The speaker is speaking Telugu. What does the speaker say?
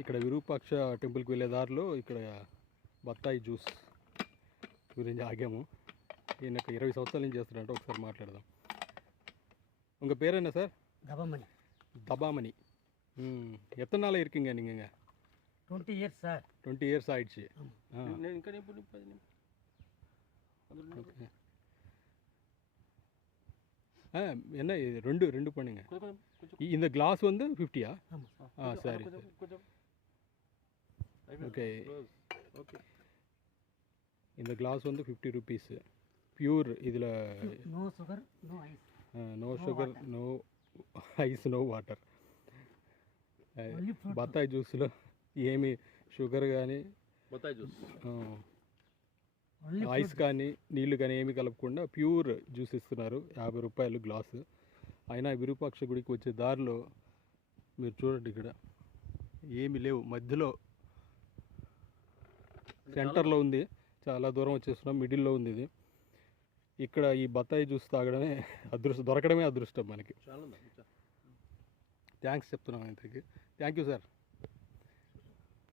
ఇక్కడ విరూపాక్ష టెంపుల్కి వెళ్ళే దారిలో ఇక్కడ బత్తాయి జ్యూస్ గురించి ఆగాము. ఈయన 20 సంవత్సరాల నుంచి చేస్తున్నారంటే ఒకసారి మాట్లాడదాం. உங்க பேர் என்ன சார்? தபாமணி. தபாமணி. எத்தனை நாள் இருக்கீங்க நீங்க? 20 years சார். 20 years ஆயிடுச்சு. என்ன ரெண்டு ரெண்டு பண்ணுங்க. இந்த கிளாஸ் வந்து 50யா? சரி ஓகே. இந்த கிளாஸ் வந்து 50 rupees. பியூர். இதில் no sugar no ice. No sugar, no ice, no water. బత్తాయి జ్యూస్లో ఏమి షుగర్ కానీ ఐస్ కానీ నీళ్ళు కానీ ఏమి కలపకుండా ప్యూర్ జ్యూస్ ఇస్తున్నారు. 50 రూపాయలు గ్లాసు. అయినా విరూపాక్ష గుడికి వచ్చే దారిలో మీరు చూడండి, ఇక్కడ ఏమి లేవు. మధ్యలో సెంటర్లో ఉంది, చాలా దూరం వచ్చేస్తున్నాం. మిడిల్లో ఉంది ఇది. ఇక్కడ ఈ బత్తాయి జ్యూస్ తాగడమే దొరకడమే అదృష్టం మనకి. థ్యాంక్స్ చెప్తున్నాం ఇంతకి. Thank you sir.